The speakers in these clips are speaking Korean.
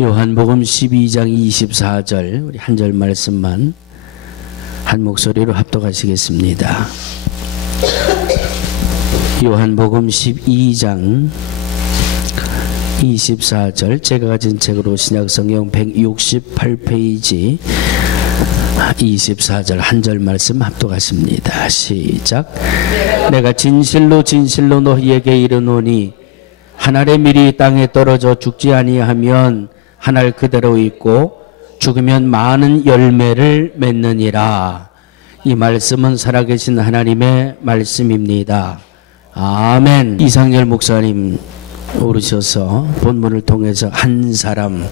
요한복음 12장 24절 우리 한 절 말씀만 한 목소리로 합독하시겠습니다. 요한복음 12장 24절 제가 가진 책으로 신약성경 168페이지 24절 한 절 말씀 합독하십니다. 시작. 내가 진실로 진실로 너희에게 이르노니 한 알의 밀이 땅에 떨어져 죽지 아니하면 한 알 그대로 있고 죽으면 많은 열매를 맺느니라. 이 말씀은 살아계신 하나님의 말씀입니다. 아멘. 이상열 목사님 오르셔서 본문을 통해서 한 사람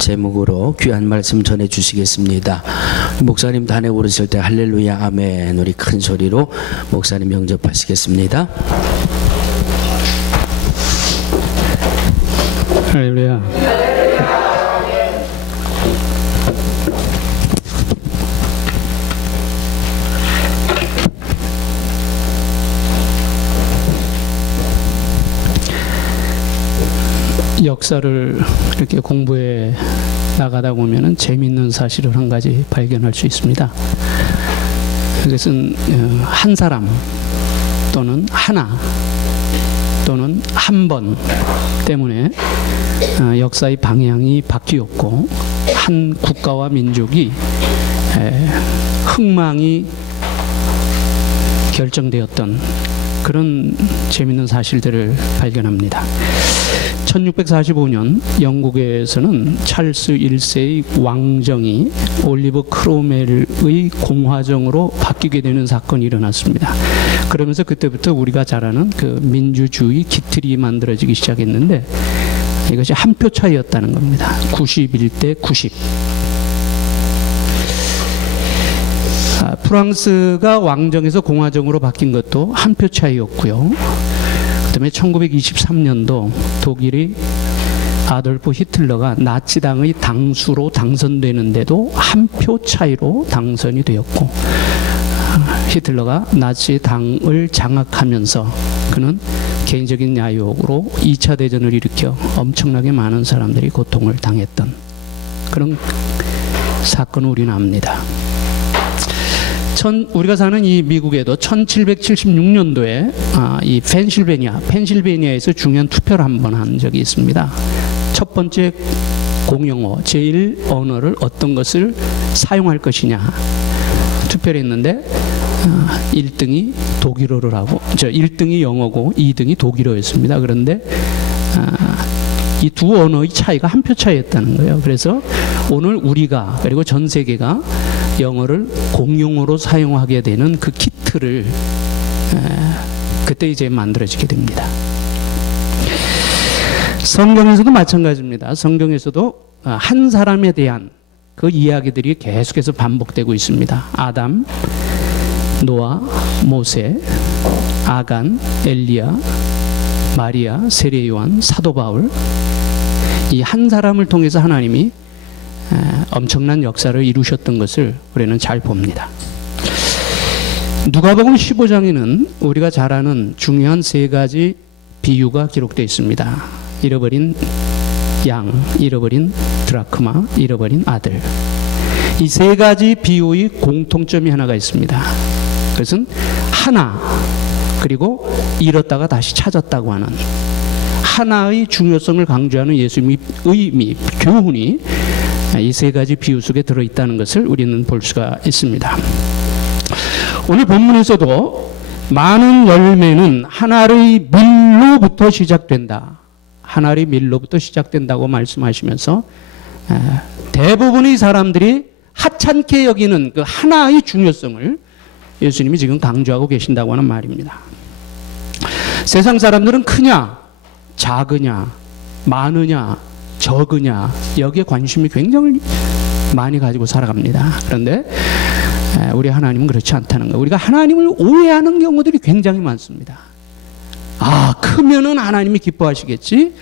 제목으로 귀한 말씀 전해 주시겠습니다. 목사님 단에 오르실 때 할렐루야 아멘 우리 큰 소리로 목사님 영접하시겠습니다. 할렐루야. 역사를 이렇게 공부해 나가다 보면은 재미있는 사실을 한 가지 발견할 수 있습니다. 그것은 한 사람 또는 하나 또는 한 번 때문에 역사의 방향이 바뀌었고 한 국가와 민족이 흥망이 결정되었던 그런 재미있는 사실들을 발견합니다. 1645년 영국에서는 찰스 1세의 왕정이 올리버 크로멜의 공화정으로 바뀌게 되는 사건이 일어났습니다. 그러면서 그때부터 우리가 잘 아는 그 민주주의 기틀이 만들어지기 시작했는데 이것이 한 표 차이였다는 겁니다. 91대 90. 프랑스가 왕정에서 공화정으로 바뀐 것도 한 표 차이였고요. 그다음에 1923년도 독일의 아돌프 히틀러가 나치당의 당수로 당선되는데도 한 표 차이로 당선이 되었고 히틀러가 나치 당을 장악하면서 그는 개인적인 야욕으로 2차 대전을 일으켜 엄청나게 많은 사람들이 고통을 당했던 그런 사건을 우리는 압니다. 우리가 사는 이 미국에도 1776년도에 이 펜실베니아에서 중요한 투표를 한번 한 적이 있습니다. 첫 번째 공용어, 제1 언어를 어떤 것을 사용할 것이냐 투표를 했는데 1등이 독일어를 하고 1등이 영어고 2등이 독일어였습니다. 그런데 이 두 언어의 차이가 한 표 차이였다는 거예요. 그래서 오늘 우리가 그리고 전 세계가 영어를 공용어로 사용하게 되는 그 키트를 그때 이제 만들어지게 됩니다. 성경에서도 마찬가지입니다. 성경에서도 한 사람에 대한 그 이야기들이 계속해서 반복되고 있습니다. 아담, 노아, 모세, 아간, 엘리야, 마리아, 세례 요한, 사도 바울 이 한 사람을 통해서 하나님이 엄청난 역사를 이루셨던 것을 우리는 잘 봅니다. 누가복음 15장에는 우리가 잘 아는 중요한 세 가지 비유가 기록되어 있습니다. 잃어버린 양, 잃어버린 드라크마, 잃어버린 아들. 이 세 가지 비유의 공통점이 하나가 있습니다. 그것은 하나 그리고 잃었다가 다시 찾았다고 하는 하나의 중요성을 강조하는 예수님의 의미, 교훈이 이 세 가지 비유 속에 들어있다는 것을 우리는 볼 수가 있습니다. 오늘 본문에서도 많은 열매는 한 알의 밀로부터 시작된다. 한 알의 밀로부터 시작된다고 말씀하시면서 대부분의 사람들이 하찮게 여기는 그 하나의 중요성을 예수님이 지금 강조하고 계신다고 하는 말입니다. 세상 사람들은 크냐, 작으냐, 많으냐, 적으냐 여기에 관심이 굉장히 많이 가지고 살아갑니다. 그런데 우리 하나님은 그렇지 않다는 거예요. 우리가 하나님을 오해하는 경우들이 굉장히 많습니다. 크면은 하나님이 기뻐하시겠지,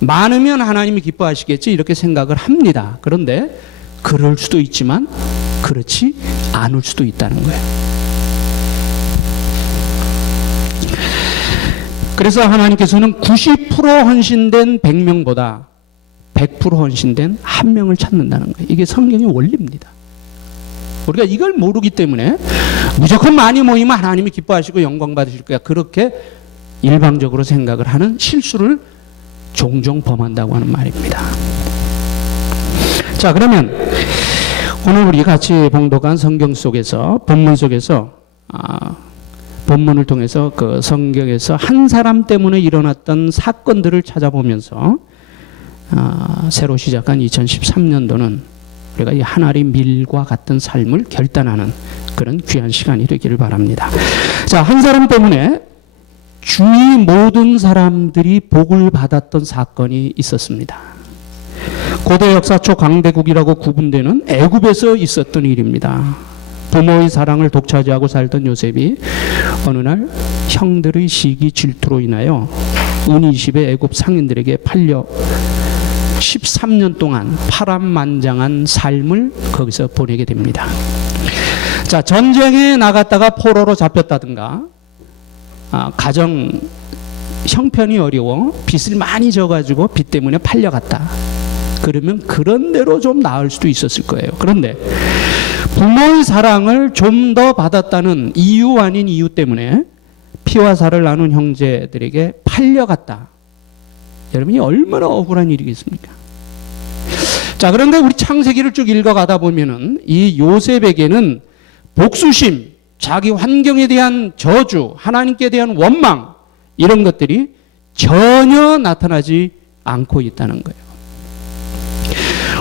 많으면 하나님이 기뻐하시겠지 이렇게 생각을 합니다. 그런데 그럴 수도 있지만 그렇지 않을 수도 있다는 거예요. 그래서 하나님께서는 90% 헌신된 100명보다 100% 헌신된 한 명을 찾는다는 거예요. 이게 성경의 원리입니다. 우리가 이걸 모르기 때문에 무조건 많이 모이면 하나님이 기뻐하시고 영광 받으실 거야. 그렇게 일방적으로 생각을 하는 실수를 종종 범한다고 하는 말입니다. 자, 그러면 오늘 우리 같이 봉독한 성경 속에서, 본문 속에서, 본문을 통해서 그 성경에서 한 사람 때문에 일어났던 사건들을 찾아보면서 새로 시작한 2013년도는 우리가 이 하나의 밀과 같은 삶을 결단하는 그런 귀한 시간이 되기를 바랍니다. 자, 한 사람 때문에 주위 모든 사람들이 복을 받았던 사건이 있었습니다. 고대 역사 초 강대국이라고 구분되는 애굽에서 있었던 일입니다. 부모의 사랑을 독차지하고 살던 요셉이 어느 날 형들의 시기 질투로 인하여 은20의 애굽 상인들에게 팔려 13년 동안 파란만장한 삶을 거기서 보내게 됩니다. 자, 전쟁에 나갔다가 포로로 잡혔다든가, 가정 형편이 어려워 빚을 많이 져가지고 빚 때문에 팔려갔다. 그러면 그런 대로 좀 나을 수도 있었을 거예요. 그런데 부모의 사랑을 좀 더 받았다는 이유 아닌 이유 때문에 피와 살을 나눈 형제들에게 팔려갔다. 여러분이 얼마나 억울한 일이겠습니까? 자, 그런데 우리 창세기를 쭉 읽어가다 보면은 이 요셉에게는 복수심, 자기 환경에 대한 저주, 하나님께 대한 원망, 이런 것들이 전혀 나타나지 않고 있다는 거예요.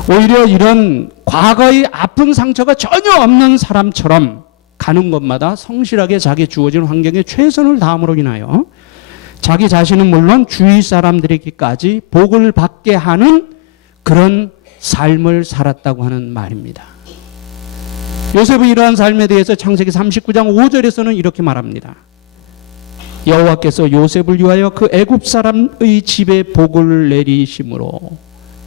오히려 이런 과거의 아픈 상처가 전혀 없는 사람처럼 가는 곳마다 성실하게 자기 주어진 환경에 최선을 다함으로 인하여 자기 자신은 물론 주위 사람들에게까지 복을 받게 하는 그런 삶을 살았다고 하는 말입니다. 요셉의 이러한 삶에 대해서 창세기 39장 5절에서는 이렇게 말합니다. 여호와께서 요셉을 위하여 그 애굽 사람의 집에 복을 내리심으로,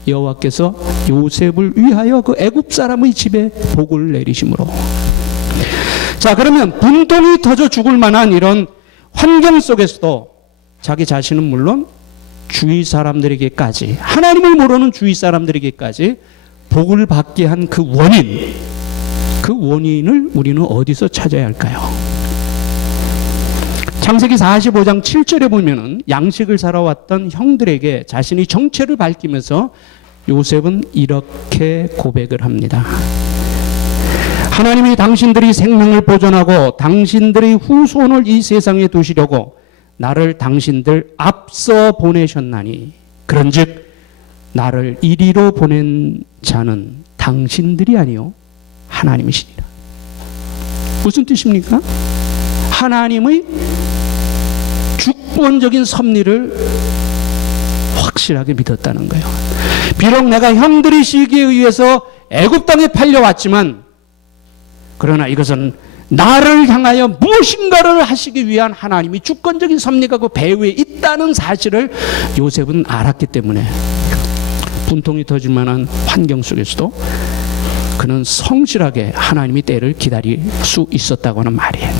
여호와께서 요셉을 위하여 그 애굽 사람의 집에 복을 내리심으로. 자, 그러면 분통이 터져 죽을 만한 이런 환경 속에서도 자기 자신은 물론 주위 사람들에게까지, 하나님을 모르는 주위 사람들에게까지 복을 받게 한 그 원인을 우리는 어디서 찾아야 할까요? 창세기 45장 7절에 보면은 양식을 사러 왔던 형들에게 자신의 정체를 밝히면서 요셉은 이렇게 고백을 합니다. 하나님이 당신들이 생명을 보존하고 당신들의 후손을 이 세상에 두시려고 나를 당신들 앞서 보내셨나니, 그런즉 나를 이리로 보낸 자는 당신들이 아니요 하나님이시니라. 무슨 뜻입니까? 하나님의 주권적인 섭리를 확실하게 믿었다는 거예요. 비록 내가 형들의 시기에 의해서 애굽 땅에 팔려왔지만, 그러나 이것은 나를 향하여 무엇인가를 하시기 위한 하나님이 주권적인 섭리가 그 배후에 있다는 사실을 요셉은 알았기 때문에 분통이 터질 만한 환경 속에서도 그는 성실하게 하나님의 때를 기다릴 수 있었다고 하는 말이에요.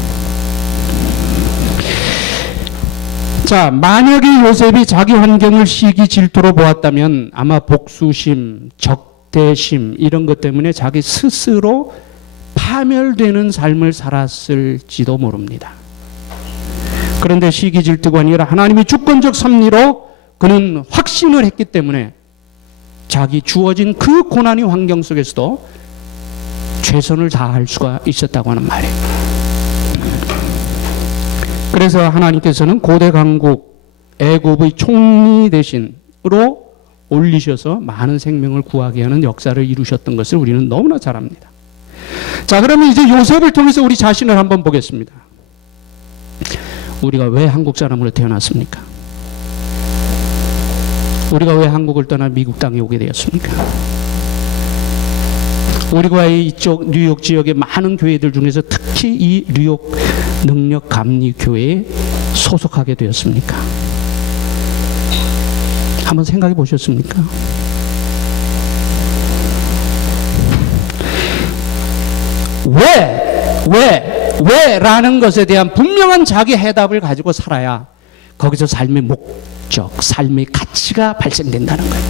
자, 만약에 요셉이 자기 환경을 시기 질투로 보았다면 아마 복수심, 적대심 이런 것 때문에 자기 스스로 파멸되는 삶을 살았을지도 모릅니다. 그런데 시기 질투가 아니라 하나님의 주권적 섭리로 그는 확신을 했기 때문에 자기 주어진 그 고난의 환경 속에서도 최선을 다할 수가 있었다고 하는 말이에요. 그래서 하나님께서는 고대 강국 애굽의 총리 대신으로 올리셔서 많은 생명을 구하게 하는 역사를 이루셨던 것을 우리는 너무나 잘 압니다. 자, 그러면 이제 요셉을 통해서 우리 자신을 한번 보겠습니다. 우리가 왜 한국 사람으로 태어났습니까? 우리가 왜 한국을 떠나 미국 땅에 오게 되었습니까? 우리가 이쪽 뉴욕 지역의 많은 교회들 중에서 특히 이 뉴욕 능력 감리 교회에 소속하게 되었습니까? 한번 생각해 보셨습니까? 왜 라는 것에 대한 분명한 자기 해답을 가지고 살아야 거기서 삶의 목적, 삶의 가치가 발생된다는 거예요.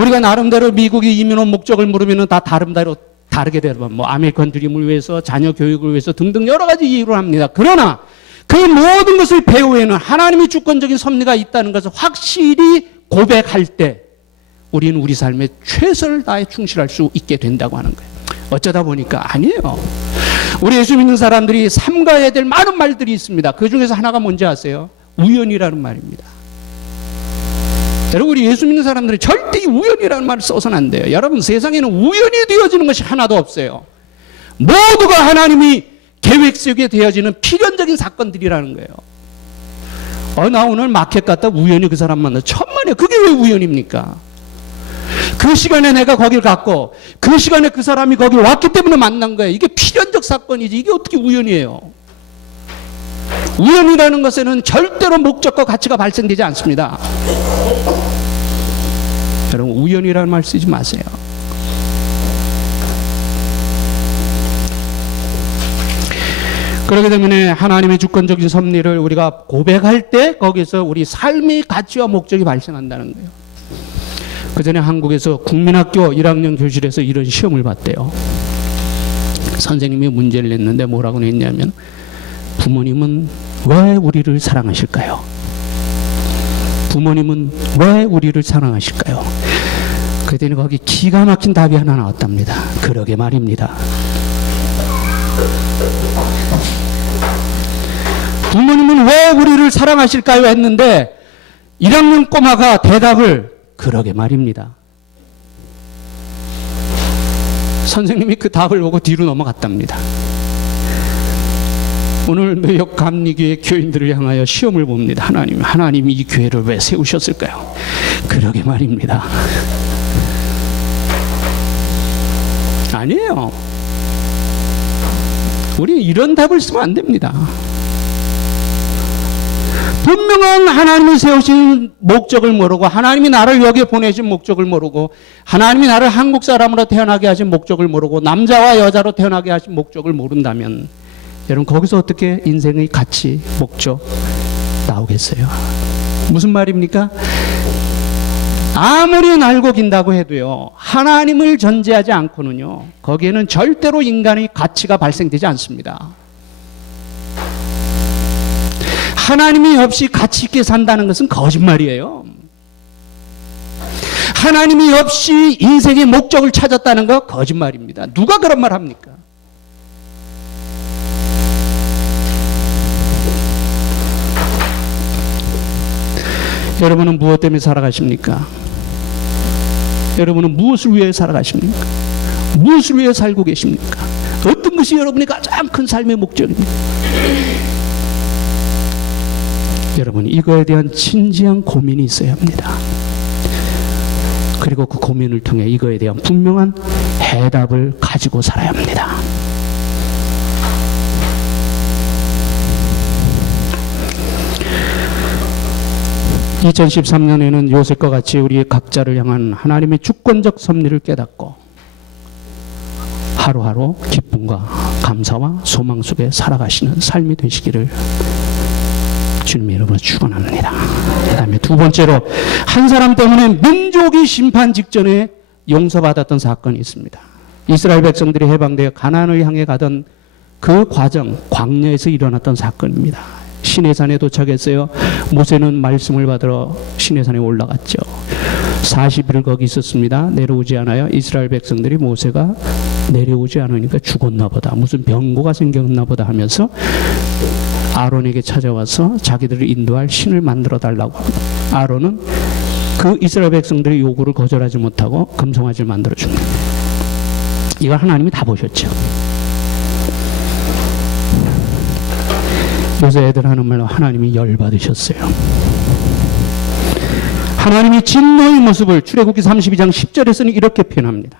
우리가 나름대로 미국이 이민 온 목적을 물으면 다 다르게 되면 뭐 아메리칸 드림을 위해서, 자녀 교육을 위해서 등등 여러 가지 이유를 합니다. 그러나 그 모든 것을 배후에는 하나님의 주권적인 섭리가 있다는 것을 확실히 고백할 때 우리는 우리 삶에 최선을 다해 충실할 수 있게 된다고 하는 거예요. 어쩌다 보니까 아니에요. 우리 예수 믿는 사람들이 삼가해야 될 많은 말들이 있습니다. 그 중에서 하나가 뭔지 아세요? 우연이라는 말입니다. 여러분, 우리 예수 믿는 사람들이 절대 이 우연이라는 말을 써서는 안 돼요. 여러분, 세상에는 우연이 되어지는 것이 하나도 없어요. 모두가 하나님이 계획 속에 되어지는 필연적인 사건들이라는 거예요. 나 오늘 마켓 갔다 우연히 그 사람 만나. 천만에 그게 왜 우연입니까? 그 시간에 내가 거길 갔고 그 시간에 그 사람이 거길 왔기 때문에 만난 거예요. 이게 필연적 사건이지 이게 어떻게 우연이에요? 우연이라는 것에는 절대로 목적과 가치가 발생되지 않습니다. 여러분, 우연이라는 말 쓰지 마세요. 그렇기 때문에 하나님의 주권적인 섭리를 우리가 고백할 때 거기서 우리 삶의 가치와 목적이 발생한다는 거예요. 그 전에 한국에서 국민학교 1학년 교실에서 이런 시험을 봤대요. 선생님이 문제를 냈는데 뭐라고 냈냐면, 부모님은 왜 우리를 사랑하실까요? 부모님은 왜 우리를 사랑하실까요? 그랬더니 거기 기가 막힌 답이 하나 나왔답니다. 그러게 말입니다. 부모님은 왜 우리를 사랑하실까요? 했는데 1학년 꼬마가 대답을 그러게 말입니다. 선생님이 그 답을 보고 뒤로 넘어갔답니다. 오늘 매역 감리교회 교인들을 향하여 시험을 봅니다. 하나님이 이 교회를 왜 세우셨을까요? 그러게 말입니다. 아니에요. 우리 이런 답을 쓰면 안 됩니다. 분명한 하나님이 세우신 목적을 모르고, 하나님이 나를 여기에 보내신 목적을 모르고, 하나님이 나를 한국 사람으로 태어나게 하신 목적을 모르고, 남자와 여자로 태어나게 하신 목적을 모른다면 여러분, 거기서 어떻게 인생의 가치, 목적 나오겠어요? 무슨 말입니까? 아무리 날고 긴다고 해도요, 하나님을 전제하지 않고는요, 거기에는 절대로 인간의 가치가 발생되지 않습니다. 하나님이 없이 가치 있게 산다는 것은 거짓말이에요. 하나님이 없이 인생의 목적을 찾았다는 거 거짓말입니다. 누가 그런 말 합니까? 여러분은 무엇 때문에 살아가십니까? 여러분은 무엇을 위해 살아가십니까? 무엇을 위해 살고 계십니까? 어떤 것이 여러분의 가장 큰 삶의 목적입니까? 여러분, 이거에 대한 진지한 고민이 있어야 합니다. 그리고 그 고민을 통해 이거에 대한 분명한 해답을 가지고 살아야 합니다. (2013년에는) 요셉과 같이 우리 각자를 향한 하나님의 주권적 섭리를 깨닫고 하루하루 기쁨과 감사와 소망 속에 살아가시는 삶이 되시기를 주님 여러분 축원합니다. 그 다음에 두 번째로, 한 사람 때문에 민족이 심판 직전에 용서받았던 사건이 있습니다. 이스라엘 백성들이 해방되어 가나안을 향해 가던 그 과정, 광야에서 일어났던 사건입니다. 시내산에 도착했어요. 모세는 말씀을 받으러 시내산에 올라갔죠. 40일 거기 있었습니다. 내려오지 않아요. 이스라엘 백성들이 모세가 내려오지 않으니까 죽었나 보다, 무슨 병고가 생겼나 보다 하면서 아론에게 찾아와서 자기들을 인도할 신을 만들어 달라고 합니다. 아론은 그 이스라엘 백성들의 요구를 거절하지 못하고 금송아지를 만들어 줍니다. 이걸 하나님이 다 보셨죠. 요새 애들 하는 말로 하나님이 열받으셨어요. 하나님이 진노의 모습을 출애굽기 32장 10절에서는 이렇게 표현합니다.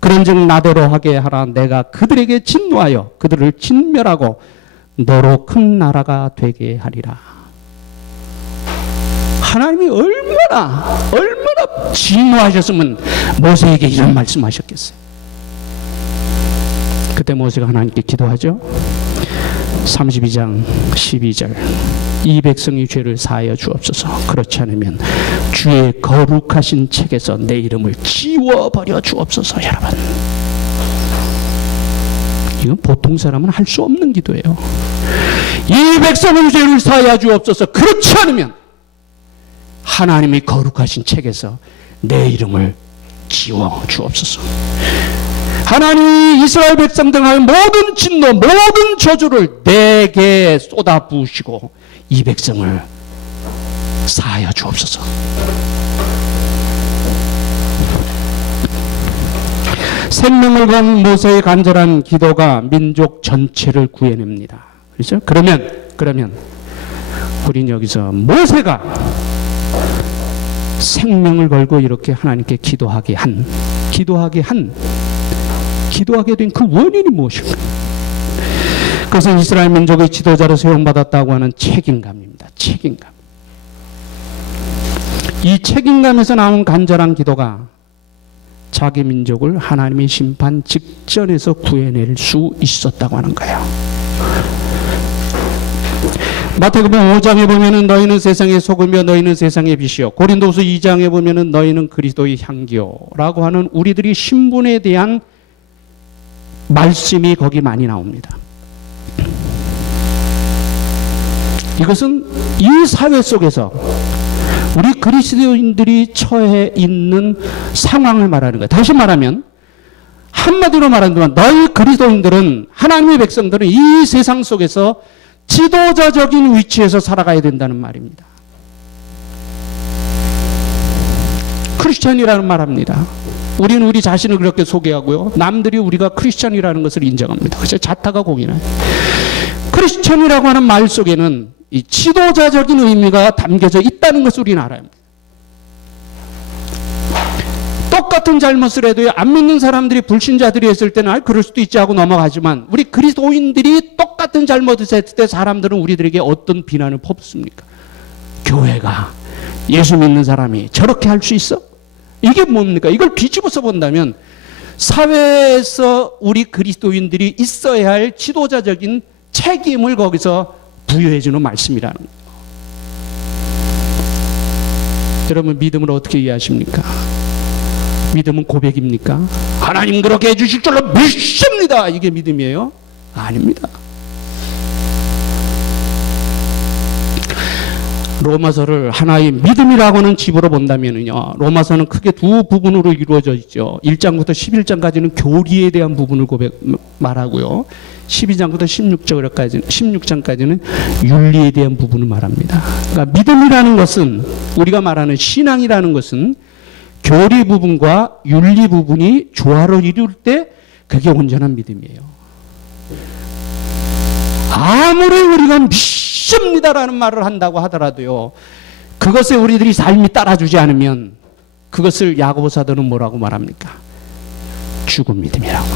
그런즉 나대로 하게 하라. 내가 그들에게 진노하여 그들을 진멸하고 너로 큰 나라가 되게 하리라. 하나님이 얼마나 진노하셨으면 모세에게 이런 말씀하셨겠어요. 그때 모세가 하나님께 기도하죠. 32장 12절 이 백성의 죄를 사하여 주옵소서. 그렇지 않으면 주의 거룩하신 책에서 내 이름을 지워버려 주옵소서. 여러분, 이건 보통 사람은 할 수 없는 기도예요. 이 백성의 죄를 사하여 주옵소서. 그렇지 않으면 하나님이 거룩하신 책에서 내 이름을 지워 주옵소서. 하나님이 이스라엘 백성들 향한 모든 진노, 모든 저주를 내게 쏟아 부으시고 이 백성을 사하여 주옵소서. 생명을 건 모세의 간절한 기도가 민족 전체를 구해냅니다. 그렇죠? 그러면 우린 여기서 모세가 생명을 걸고 이렇게 하나님께 기도하게 된 그 원인이 무엇일까? 그것은 이스라엘 민족의 지도자로 세움받았다고 하는 책임감입니다. 책임감. 이 책임감에서 나온 간절한 기도가 자기 민족을 하나님의 심판 직전에서 구해낼 수 있었다고 하는 거예요. 마태복음 5장에 보면은 너희는 세상의 소금이요 너희는 세상의 빛이요. 고린도후서 2장에 보면은 너희는 그리스도의 향기요라고 하는 우리들이 신분에 대한 말씀이 거기 많이 나옵니다. 이것은 이 사회 속에서 우리 그리스도인들이 처해 있는 상황을 말하는 거예요. 다시 말하면 한마디로 말한다면 너희 그리스도인들은, 하나님의 백성들은 이 세상 속에서 지도자적인 위치에서 살아가야 된다는 말입니다. 크리스천이라는 말합니다. 우리는 우리 자신을 그렇게 소개하고요. 남들이 우리가 크리스천이라는 것을 인정합니다. 그래서 자타가 공인해요. 크리스천이라고 하는 말 속에는 이 지도자적인 의미가 담겨져 있다는 것을 우리는 알아야 합니다. 똑같은 잘못을 해도 안 믿는 사람들이, 불신자들이 했을 때는 그럴 수도 있지 하고 넘어가지만, 우리 그리스도인들이 똑같은 잘못을 했을 때 사람들은 우리들에게 어떤 비난을 퍼붓습니까? 교회가, 예수 믿는 사람이 저렇게 할 수 있어? 이게 뭡니까? 이걸 뒤집어서 본다면 사회에서 우리 그리스도인들이 있어야 할 지도자적인 책임을 거기서 부여해주는 말씀이라는 거예요. 여러분, 믿음을 어떻게 이해하십니까? 믿음은 고백입니까? 하나님 그렇게 해주실 줄로 믿습니다. 이게 믿음이에요? 아닙니다. 로마서를 하나의 믿음이라고는 집으로 본다면요, 로마서는 크게 두 부분으로 이루어져 있죠. 1장부터 11장까지는 교리에 대한 부분을 말하고요, 12장부터 16장까지는 윤리에 대한 부분을 말합니다. 그러니까 믿음이라는 것은, 우리가 말하는 신앙이라는 것은 교리 부분과 윤리 부분이 조화를 이룰 때 그게 온전한 믿음이에요. 아무리 우리가 믿습니다라는 말을 한다고 하더라도요, 그것에 우리들이 삶이 따라주지 않으면 그것을 야고보 사도는 뭐라고 말합니까? 죽은 믿음이라고.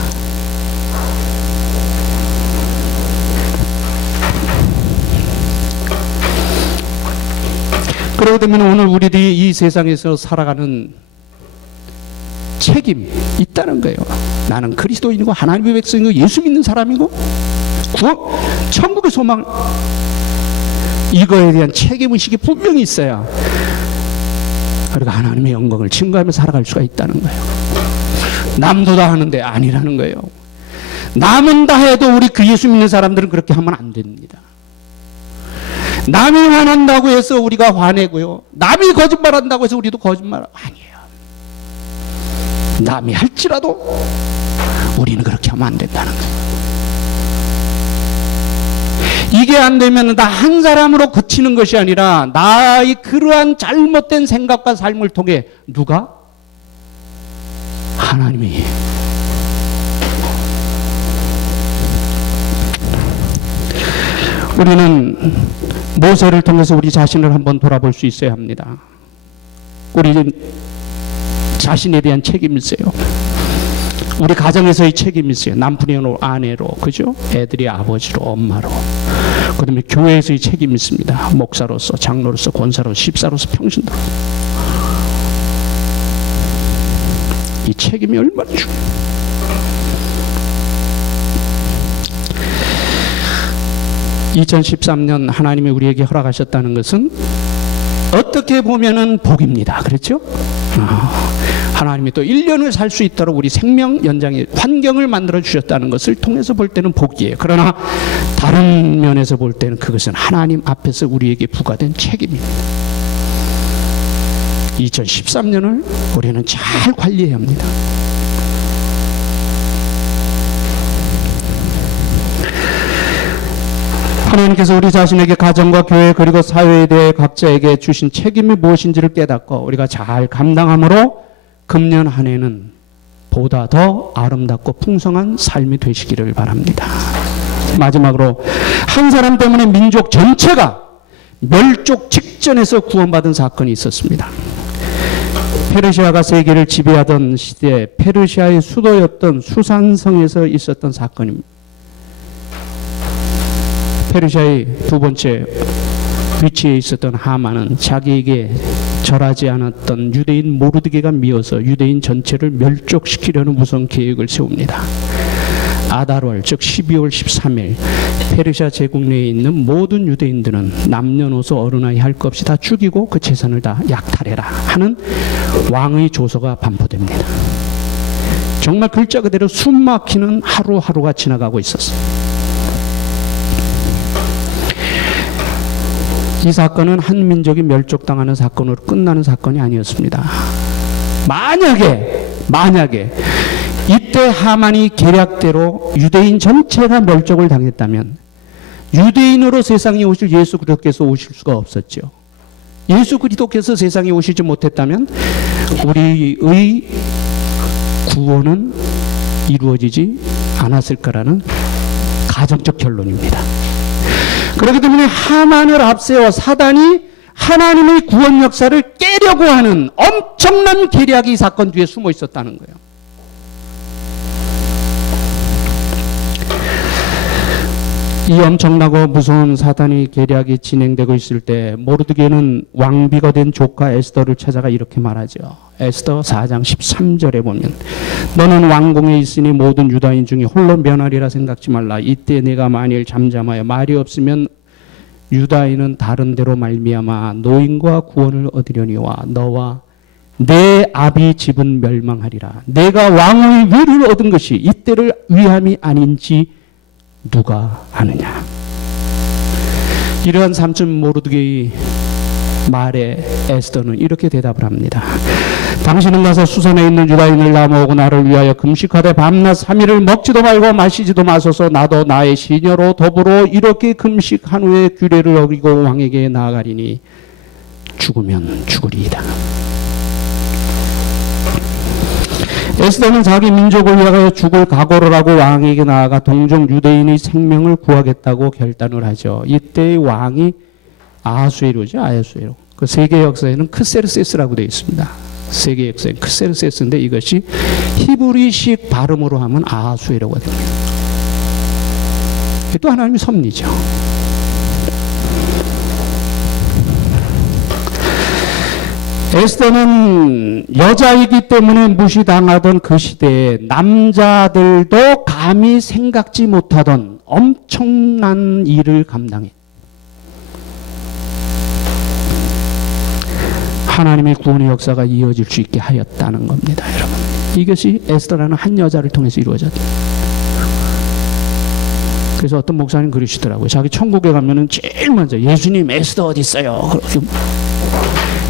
그러게 되면 오늘 우리들이 이 세상에서 살아가는 책임이 있다는 거예요. 나는 그리스도인이고 하나님의 백성이고 예수 믿는 사람이고 천국의 소망, 이거에 대한 책임의식이 분명히 있어야 우리가 하나님의 영광을 증거하며 살아갈 수가 있다는 거예요. 남도 다 하는데 아니라는 거예요. 남은 다 해도 우리 그 예수 믿는 사람들은 그렇게 하면 안 됩니다. 남이 화난다고 해서 우리가 화내고요, 남이 거짓말한다고 해서 우리도 거짓말 아니에요. 남이 할지라도 우리는 그렇게 하면 안 된다는 거예요. 이게 안 되면 나 한 사람으로 그치는 것이 아니라 나의 그러한 잘못된 생각과 삶을 통해 누가? 하나님이. 우리는 모세를 통해서 우리 자신을 한번 돌아볼 수 있어야 합니다. 우리는 자신에 대한 책임이 있어요. 우리 가정에서의 책임이 있어요. 남편으로, 아내로, 그죠? 애들이 아버지로, 엄마로. 그 다음에 교회에서의 책임이 있습니다. 목사로서, 장로로서, 권사로서, 집사로서, 평신도로. 이 책임이 얼마나 중요해요. 2013년 하나님이 우리에게 허락하셨다는 것은 어떻게 보면은 복입니다. 그렇죠? 하나님이 또 1년을 살 수 있도록 우리 생명 연장의 환경을 만들어 주셨다는 것을 통해서 볼 때는 복이에요. 그러나 다른 면에서 볼 때는 그것은 하나님 앞에서 우리에게 부과된 책임입니다. 2013년을 우리는 잘 관리해야 합니다. 하나님께서 우리 자신에게 가정과 교회 그리고 사회에 대해 각자에게 주신 책임이 무엇인지를 깨닫고 우리가 잘 감당함으로 금년 한 해는 보다 더 아름답고 풍성한 삶이 되시기를 바랍니다. 마지막으로 한 사람 때문에 민족 전체가 멸족 직전에서 구원받은 사건이 있었습니다. 페르시아가 세계를 지배하던 시대에 페르시아의 수도였던 수산성에서 있었던 사건입니다. 페르시아의 두 번째 위치에 있었던 하만은 자기에게 절하지 않았던 유대인 모르드게가 미워서 유대인 전체를 멸족시키려는 무서운 계획을 세웁니다. 아달월 즉 12월 13일 페르시아 제국 내에 있는 모든 유대인들은 남녀노소 어른아이 할 것 없이 다 죽이고 그 재산을 다 약탈해라 하는 왕의 조서가 반포됩니다. 정말 글자 그대로 숨막히는 하루하루가 지나가고 있었어요. 이 사건은 한 민족이 멸족당하는 사건으로 끝나는 사건이 아니었습니다. 만약에 이때 하만이 계략대로 유대인 전체가 멸족을 당했다면 유대인으로 세상에 오실 예수 그리스도께서 오실 수가 없었죠. 예수 그리스도께서 세상에 오시지 못했다면 우리의 구원은 이루어지지 않았을 거라는 가정적 결론입니다. 그렇기 때문에 하만을 앞세워 사단이 하나님의 구원 역사를 깨려고 하는 엄청난 계략이 이 사건 뒤에 숨어 있었다는 거예요. 이 엄청나고 무서운 사단의 계략이 진행되고 있을 때 모르드게는 왕비가 된 조카 에스더를 찾아가 이렇게 말하죠. 에스더 4장 13절에 보면 너는 왕궁에 있으니 모든 유다인 중에 홀로 면하리라 생각지 말라. 이때 내가 만일 잠잠하여 말이 없으면 유다인은 다른 데로 말미암아 노인과 구원을 얻으려니와 너와 내 아비 집은 멸망하리라. 내가 왕의 위를 얻은 것이 이때를 위함이 아닌지 누가 아느냐. 이러한 삼촌 모르드게의 말에 에스더는 이렇게 대답을 합니다. 당신은 가서 수선에 있는 유다인을 나모으고 나를 위하여 금식하되 밤낮 3일을 먹지도 말고 마시지도 마소서. 나도 나의 시녀로 더불어 이렇게 금식한 후에 규례를 어기고 왕에게 나아가리니 죽으면 죽으리이다. 에스더는 자기 민족을 위하여 죽을 각오를 하고 왕에게 나아가 동족 유대인의 생명을 구하겠다고 결단을 하죠. 이때의 왕이 아하수에로죠. 아하수에로. 그 세계 역사에는 크세르세스라고 되어 있습니다. 세계 역사에 크세르세스인데 이것이 히브리식 발음으로 하면 아하수에로가 됩니다. 또 하나님의 섭리죠. 에스더는 여자이기 때문에 무시당하던 그 시대에 남자들도 감히 생각지 못하던 엄청난 일을 감당해 하나님의 구원의 역사가 이어질 수 있게 하였다는 겁니다. 여러분, 이것이 에스더라는 한 여자를 통해서 이루어졌다. 그래서 어떤 목사님 그러시더라고요. 자기 천국에 가면은 제일 먼저 예수님 에스더 어디 있어요?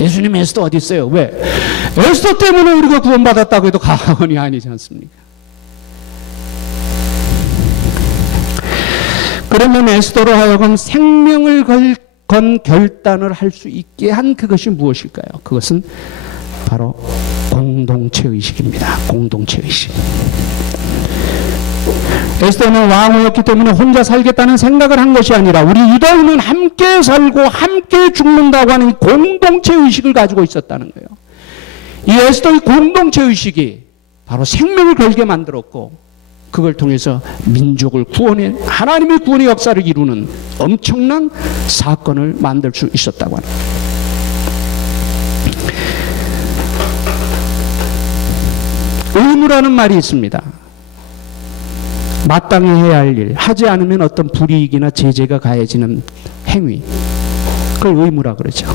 예수님 에스더 어디 있어요? 왜? 에스더 때문에 우리가 구원받았다고 해도 과언이 아니지 않습니까? 그러면 에스더로 하여금 생명을 건 결단을 할 수 있게 한 그것이 무엇일까요? 그것은 바로 공동체의식입니다. 공동체의식. 에스더는 왕후였기 때문에 혼자 살겠다는 생각을 한 것이 아니라 우리 유다인은 함께 살고 함께 죽는다고 하는 공동체의식을 가지고 있었다는 거예요. 이 에스더의 공동체의식이 바로 생명을 걸게 만들었고 그걸 통해서 민족을 구원해 하나님의 구원의 역사를 이루는 엄청난 사건을 만들 수 있었다고 합니다. 의무라는 말이 있습니다. 마땅히 해야 할 일, 하지 않으면 어떤 불이익이나 제재가 가해지는 행위, 그걸 의무라 그러죠.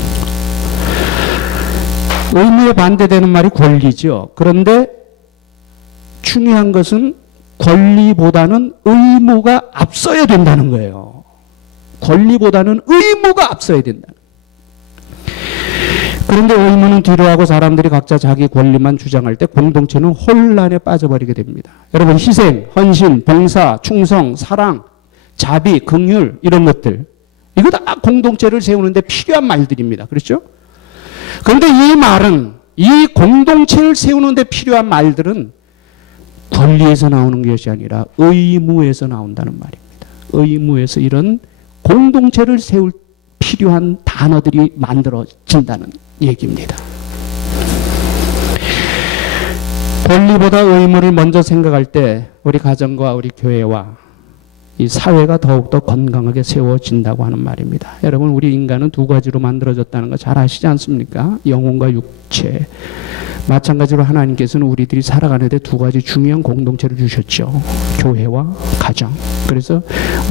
의무에 반대되는 말이 권리죠. 그런데 중요한 것은 권리보다는 의무가 앞서야 된다는 거예요. 권리보다는 의무가 앞서야 된다. 그런데 의무는 뒤로하고 사람들이 각자 자기 권리만 주장할 때 공동체는 혼란에 빠져버리게 됩니다. 여러분, 희생, 헌신, 봉사, 충성, 사랑, 자비, 긍휼 이런 것들, 이거 다 공동체를 세우는데 필요한 말들입니다. 그렇죠? 그런데 이 말은, 이 공동체를 세우는데 필요한 말들은 권리에서 나오는 것이 아니라 의무에서 나온다는 말입니다. 의무에서 이런 공동체를 세울 필요한 단어들이 만들어진다는 얘기입니다. 권리보다 의무를 먼저 생각할 때 우리 가정과 우리 교회와 이 사회가 더욱더 건강하게 세워진다고 하는 말입니다. 여러분, 우리 인간은 두 가지로 만들어졌다는 거 잘 아시지 않습니까? 영혼과 육체. 마찬가지로 하나님께서는 우리들이 살아가는데 두 가지 중요한 공동체를 주셨죠. 교회와 가정. 그래서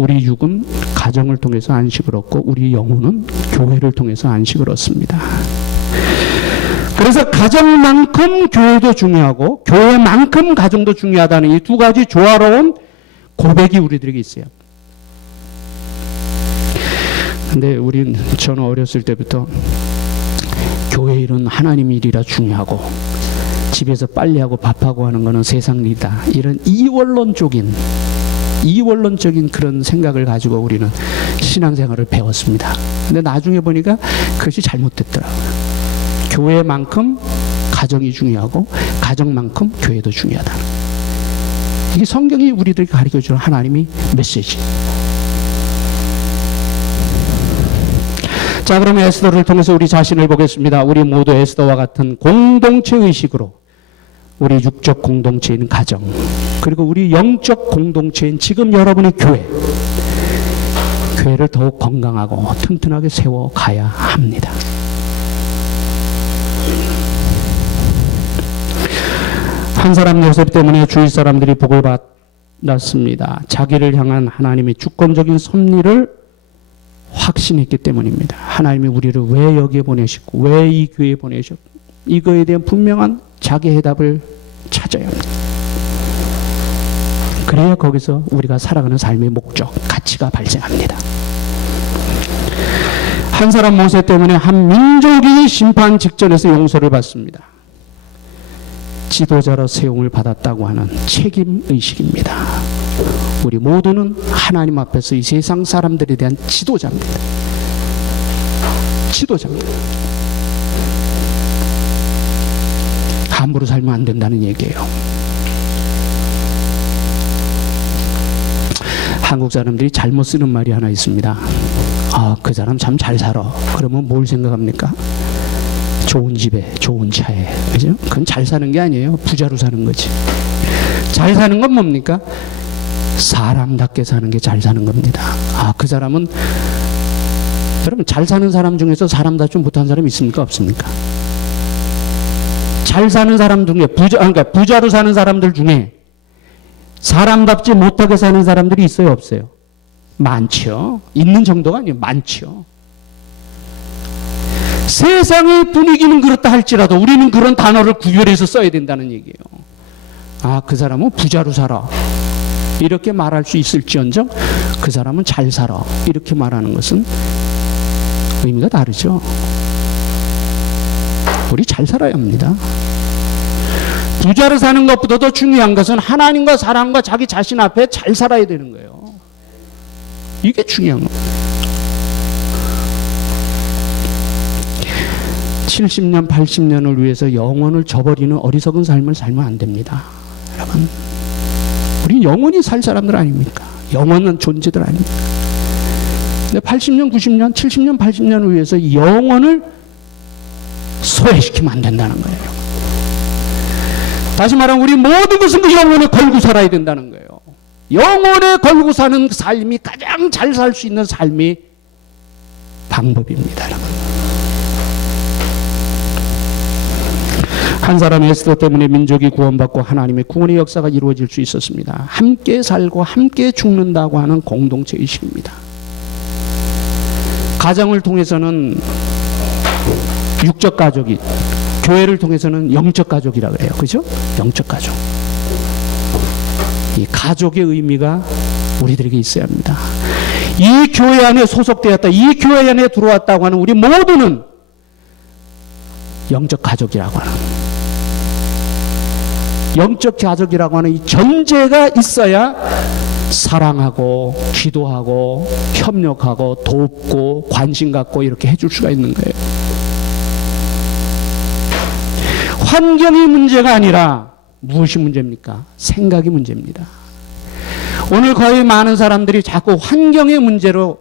우리 육은 가정을 통해서 안식을 얻고 우리 영혼은 교회를 통해서 안식을 얻습니다. 그래서 가정만큼 교회도 중요하고 교회만큼 가정도 중요하다는 이 두 가지 조화로운 고백이 우리들에게 있어요. 근데 저는 어렸을 때부터 교회 일은 하나님 일이라 중요하고 집에서 빨래하고 밥하고 하는 거는 세상 일이다, 이런 이원론적인 그런 생각을 가지고 우리는 신앙생활을 배웠습니다. 근데 나중에 보니까 그것이 잘못됐더라고요. 교회만큼 가정이 중요하고 가정만큼 교회도 중요하다. 이게 성경이 우리들에게 가르쳐주는 하나님의 메시지. 자, 그러면 에스더를 통해서 우리 자신을 보겠습니다. 우리 모두 에스더와 같은 공동체 의식으로 우리 육적 공동체인 가정, 그리고 우리 영적 공동체인 지금 여러분의 교회를 더욱 건강하고 튼튼하게 세워가야 합니다. 한 사람 요셉 때문에 주위 사람들이 복을 받았습니다. 자기를 향한 하나님의 주권적인 섭리를 확신했기 때문입니다. 하나님이 우리를 왜 여기에 보내셨고 왜 이 교회에 보내셨고 이거에 대한 분명한 자기 해답을 찾아야 합니다. 그래야 거기서 우리가 살아가는 삶의 목적, 가치가 발생합니다. 한 사람 모세 때문에 한 민족이 심판 직전에서 용서를 받습니다. 지도자로 세움을 받았다고 하는 책임의식입니다. 우리 모두는 하나님 앞에서 이 세상 사람들에 대한 지도자입니다. 함부로 살면 안 된다는 얘기예요. 한국 사람들이 잘못 쓰는 말이 하나 있습니다. 아, 그 사람 참 잘 살아. 그러면 뭘 생각합니까? 좋은 집에, 좋은 차에. 그죠? 그건 잘 사는 게 아니에요. 부자로 사는 거지. 잘 사는 건 뭡니까? 사람답게 사는 게 잘 사는 겁니다. 아, 그 사람은, 여러분, 잘 사는 사람 중에서 사람답지 못한 사람이 있습니까? 없습니까? 잘 사는 사람 중에, 그러니까 부자로 사는 사람들 중에 사람답지 못하게 사는 사람들이 있어요? 없어요? 많죠. 있는 정도가 아니에요. 많죠. 세상의 분위기는 그렇다 할지라도 우리는 그런 단어를 구별해서 써야 된다는 얘기예요. 아, 그 사람은 부자로 살아. 이렇게 말할 수 있을지언정 그 사람은 잘 살아. 이렇게 말하는 것은 의미가 다르죠. 우리 잘 살아야 합니다. 부자로 사는 것보다 더 중요한 것은 하나님과 사람과 자기 자신 앞에 잘 살아야 되는 거예요. 이게 중요한 겁니다. 70년, 80년을 위해서 영혼을 저버리는 어리석은 삶을 살면 안 됩니다. 여러분, 우리 영원히 살 사람들 아닙니까? 영원한 존재들 아닙니까? 근데 80년, 90년, 70년, 80년을 위해서 영혼을 소외시키면 안 된다는 거예요. 다시 말하면 우리 모든 것은 그 영혼에 걸고 살아야 된다는 거예요. 영혼에 걸고 사는 삶이 가장 잘 살 수 있는 삶의 방법입니다. 여러분. 한 사람의 에스더 때문에 민족이 구원받고 하나님의 구원의 역사가 이루어질 수 있었습니다. 함께 살고 함께 죽는다고 하는 공동체 의식입니다. 가정을 통해서는 육적 가족이, 교회를 통해서는 영적 가족이라 그래요. 그죠? 영적 가족. 이 가족의 의미가 우리들에게 있어야 합니다. 이 교회 안에 소속되었다, 이 교회 안에 들어왔다고 하는 우리 모두는 영적 가족이라고 하는, 영적 가족이라고 하는 이 전제가 있어야 사랑하고 기도하고 협력하고 돕고 관심 갖고 이렇게 해줄 수가 있는 거예요. 환경이 문제가 아니라 무엇이 문제입니까? 생각이 문제입니다. 오늘 거의 많은 사람들이 자꾸 환경의 문제라고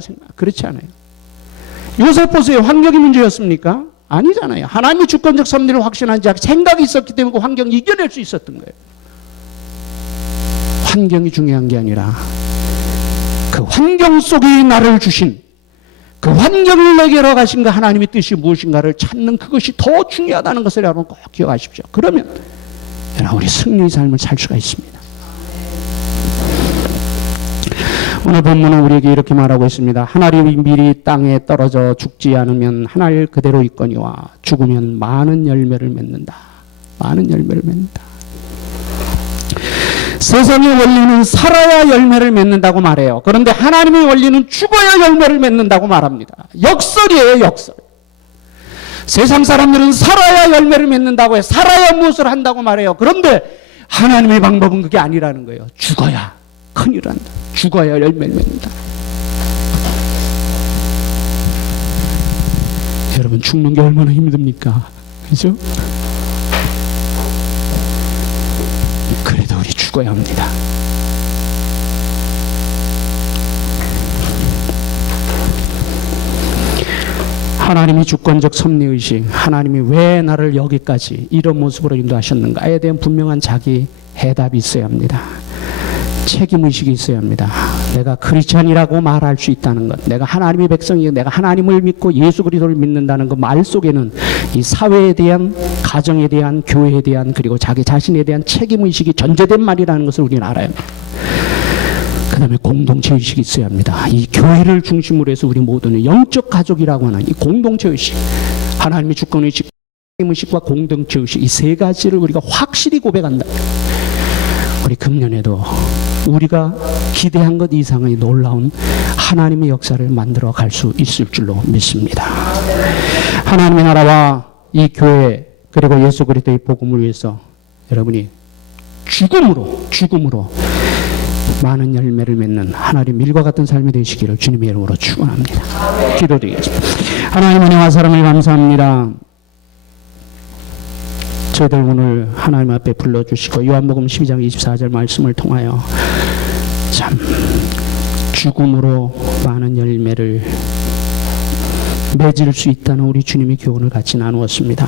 생각, 그렇지 않아요. 요셉 보세요. 환경이 문제였습니까? 아니잖아요. 하나님의 주권적 섭리를 확신한 자, 생각이 있었기 때문에 그 환경을 이겨낼 수 있었던 거예요. 환경이 중요한 게 아니라 그 환경 속에 나를 주신, 그 환경을 내게로 가신 그 하나님의 뜻이 무엇인가를 찾는 그것이 더 중요하다는 것을 여러분 꼭 기억하십시오. 그러면 여러분 우리 승리의 삶을 살 수가 있습니다. 오늘 본문은 우리에게 이렇게 말하고 있습니다. 하나님이 미리 땅에 떨어져 죽지 않으면 하늘 그대로 있거니와 죽으면 많은 열매를 맺는다. 많은 열매를 맺는다. 세상의 원리는 살아야 열매를 맺는다고 말해요. 그런데 하나님의 원리는 죽어야 열매를 맺는다고 말합니다. 역설이에요, 역설. 세상 사람들은 살아야 열매를 맺는다고 해요. 살아야 무엇을 한다고 말해요. 그런데 하나님의 방법은 그게 아니라는 거예요. 죽어야 큰일 한다. 죽어야 열매를 맺는다. 여러분 죽는 게 얼마나 힘듭니까? 그죠? 그래도 우리 죽어야 합니다. 하나님이 주권적 섭리의식, 하나님이 왜 나를 여기까지 이런 모습으로 인도하셨는가에 대한 분명한 자기 해답이 있어야 합니다. 책임의식이 있어야 합니다. 내가 크리스찬이라고 말할 수 있다는 것, 내가 하나님의 백성이고 내가 하나님을 믿고 예수 그리스도를 믿는다는 그 말 속에는 이 사회에 대한, 가정에 대한, 교회에 대한, 그리고 자기 자신에 대한 책임의식이 전제된 말이라는 것을 우리는 알아야 합니다. 그 다음에 공동체의식이 있어야 합니다. 이 교회를 중심으로 해서 우리 모두는 영적 가족이라고 하는 이 공동체의식, 하나님의 주권의식, 책임의식과 공동체의식, 이 세 가지를 우리가 확실히 고백한다. 우리 금년에도 우리가 기대한 것 이상의 놀라운 하나님의 역사를 만들어 갈 수 있을 줄로 믿습니다. 하나님의 나라와 이 교회 그리고 예수 그리스도의 복음을 위해서 여러분이 죽음으로 많은 열매를 맺는 하나님 일과 같은 삶이 되시기를 주님의 이름으로 축원합니다. 기도드리겠습니다. 하나님 은혜와 사랑을 감사합니다. 저희들 오늘 하나님 앞에 불러주시고 요한복음 12장 24절 말씀을 통하여 참 죽음으로 많은 열매를 맺을 수 있다는 우리 주님의 교훈을 같이 나누었습니다.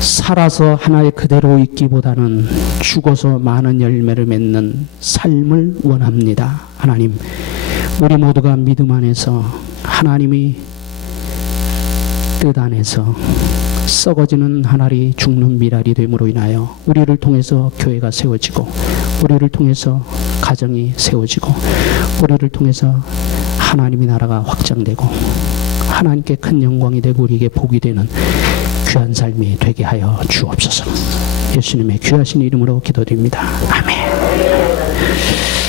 살아서 하나의 그대로 있기보다는 죽어서 많은 열매를 맺는 삶을 원합니다. 하나님, 우리 모두가 믿음 안에서 하나님의 뜻 안에서 썩어지는 한 알이 죽는 밀알이 됨으로 인하여 우리를 통해서 교회가 세워지고 우리를 통해서 가정이 세워지고 우리를 통해서 하나님의 나라가 확장되고 하나님께 큰 영광이 되고 우리에게 복이 되는 귀한 삶이 되게 하여 주옵소서. 예수님의 귀하신 이름으로 기도드립니다. 아멘.